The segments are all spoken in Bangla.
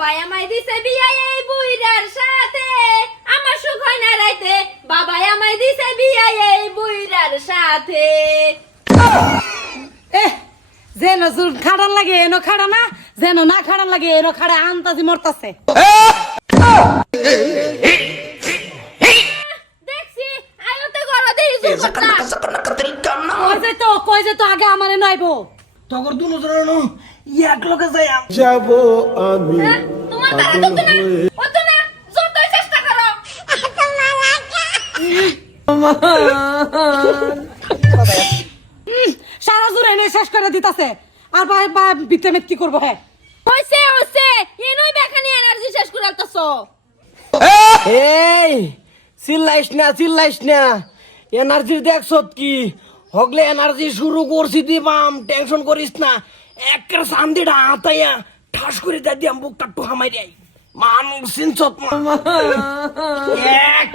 বাবাই আমায় দিছে বিয়া এই বুইরার সাথে। আমার সুখ হয় না রাইতে বাবাই আমায় দিছে বিয়া এই বুইরার সাথে। এ যেন জোর খাড়ান লাগে এনো খাড়া না যেন না খাড়ান লাগে এনো খাড়া আন্তাজি মরতাছে। দেখছি আয়তে গড়া দেই কই যে তো কই যে তো আগে আমারে নাইবো। তখন জন্য এক লোকে যাই যাব আমি তোমার দ্বারা তো না? ও তো না যতই চেষ্টা করো। সারা জোরে এনে শেষ করে দিতাছে। আর ভাই বা ভিতরে মেট কি করব হ্যাঁ? হইছে হইছে। এনই বেখানি এনার্জি শেষ করে আলতাছো। এই চিল্লাইস না চিল্লাইস না। এনার্জি দেখছ কি। হগলে এনার্জি শুরু করছি দিবাম। টেনশন করিস না। একের সান্দিটা আতাইয়া ঠাস করে দা দিয়াম বুকটা টুহা মারি আই মানুষ সিনছত এক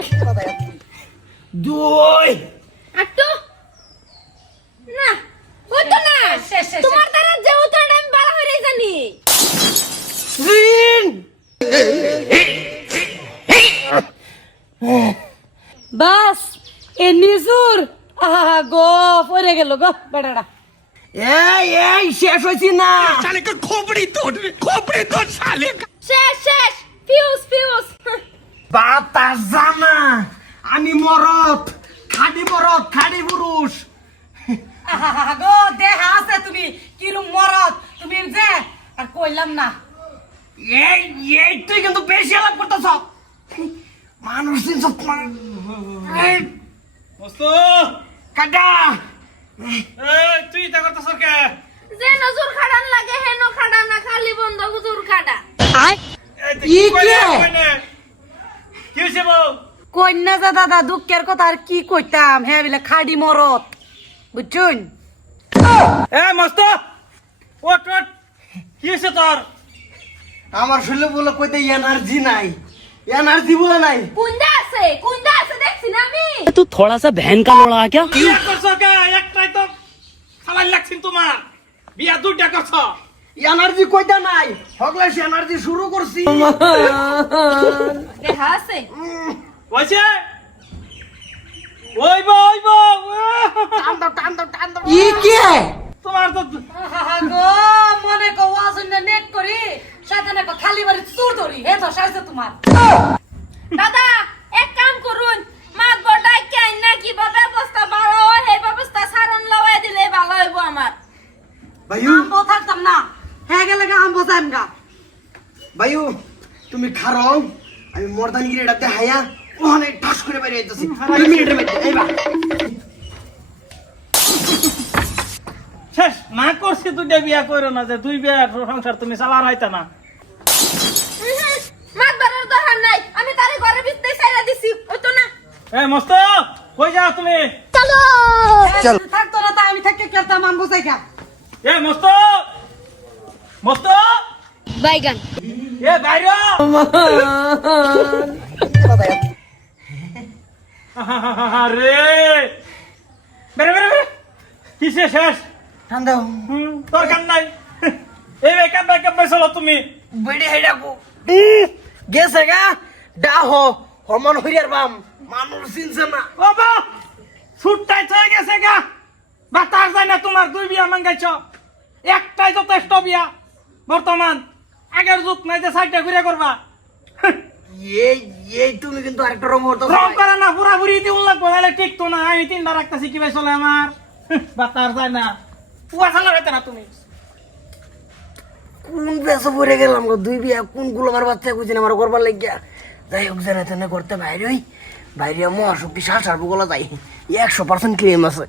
দুই। আট্টু না হইতো না। শেষ, তোমার দ্বারা যে উত্তরটা আমি ভালো হয়ে জানি। তিন বাস এ নিজুর আহা গো পরে গেল গো বেটাটা এই এই শেষ হয়েছি না। শেষ শেষ ফিউজ ফিউজ বাতাস জানা আমি মরত খাটি মরত খাটি পুরুষ। আহা গো দেহা আছে তুমি কিরম মরদ তুমি যে আর কইলাম না। এই এই তুই কিন্তু বেশি আলাপ করতেছ। মানুষ দিন সব কাটা! তুই তা করতেছ কে? যে নজর খাড়ান লাগে হেন খাড়া না খালি বন্ধ গুজুর খাড়া। ই কে? কি হয়েছে বউ? কন্যা যা দাদা দুঃখের কথা আর কি কইতাম? হ্যাঁ বিলে খাডি মরদ। বুঝছুন? এ মস্ত! ওট ওট কি হয়েছে তোর? আমার শরীরে বলে কইতে এনার্জি নাই। এনার্জি বলে নাই। কুন্দা আছে কুন্দা तू थोड़ा सा बहन का लोड़ा है क्या কি করছ কে একটাই তো খালাই লাগছিন তোমার বিয়া দুইটা করছ এনার্জি কইতে নাই হগলে সে এনার্জি শুরু করছি দেখা আছে হয়েছে ওই বউ ওই বউ টান দাও টান দাও টান দাও ই কে তোমার তো আহা গো মনে কো ওয়াজন নেট করি সাথে কো খালি বাড়ি চুর ধরি হে তো সাইছে তোমার ভাইউ আম্বো থাকতাম না। হ্যাঁ গেলে গা আম্বো যাইম গা ভাইউ তুমি খারো আমি মর্দানগিরি এটা দেখাইয়া ওখানে ঠাস করে দুই মিনিটের মধ্যে এইবা শেষ না করছি দুইটা বিয়া করো না যে দুই বিয়া সংসার তুমি চালার হইতা না। দরকার নাই আমি তারে ঘরে ছাইরা দিছি ওই তো না। এ মস্ত কই যাও তুমি? চল। থাকতো না তা আমি থাকতে কেতাম আম্বো যাইগা এ মস্ত! মস্ত! বাইগান। এ বাইরে! আরে বেরে বেরে বেরে! কিসে শেষ? ঠান্ডা। হুম, তোর কান নাই এই বেকার বেকার বেসলো তুমি? বেড়ে হেডা কো গেছে গা। ডাহ হমন হইয়ার বাম। মানুষ চিনছে না। ও বা! ছুটটাই চলে গেছে গা। বাতাস যায় না তোমার দুই বিয়া মাঙ্গাইছ। একটাই যথেষ্ট বিয়া। বর্তমান আগের যুগ নাই যে সাইডটা ঘুরে করবা। এই এই তুমি কিন্তু আরেকটা রং হতো রং করে না পুরা পুরি দিয়ে উল্লাগ ঠিক তো না আমি তিনটা রাখতেছি কি চলে আমার? বাতাস যায় না। পুয়া চালা হইতে না তুমি। কোন বেসে পড়ে গেলাম গো দুই বিয়া কোনগুলো আমার বাচ্চা কইছেন আমার করবার লাগিয়া। যাই হোক জানা তেনে করতে বাইরে হই। বাইরে মহাশক্তি শ্বাস আর বগলা যাই। একশো পার্সেন্ট ক্লেম আছে।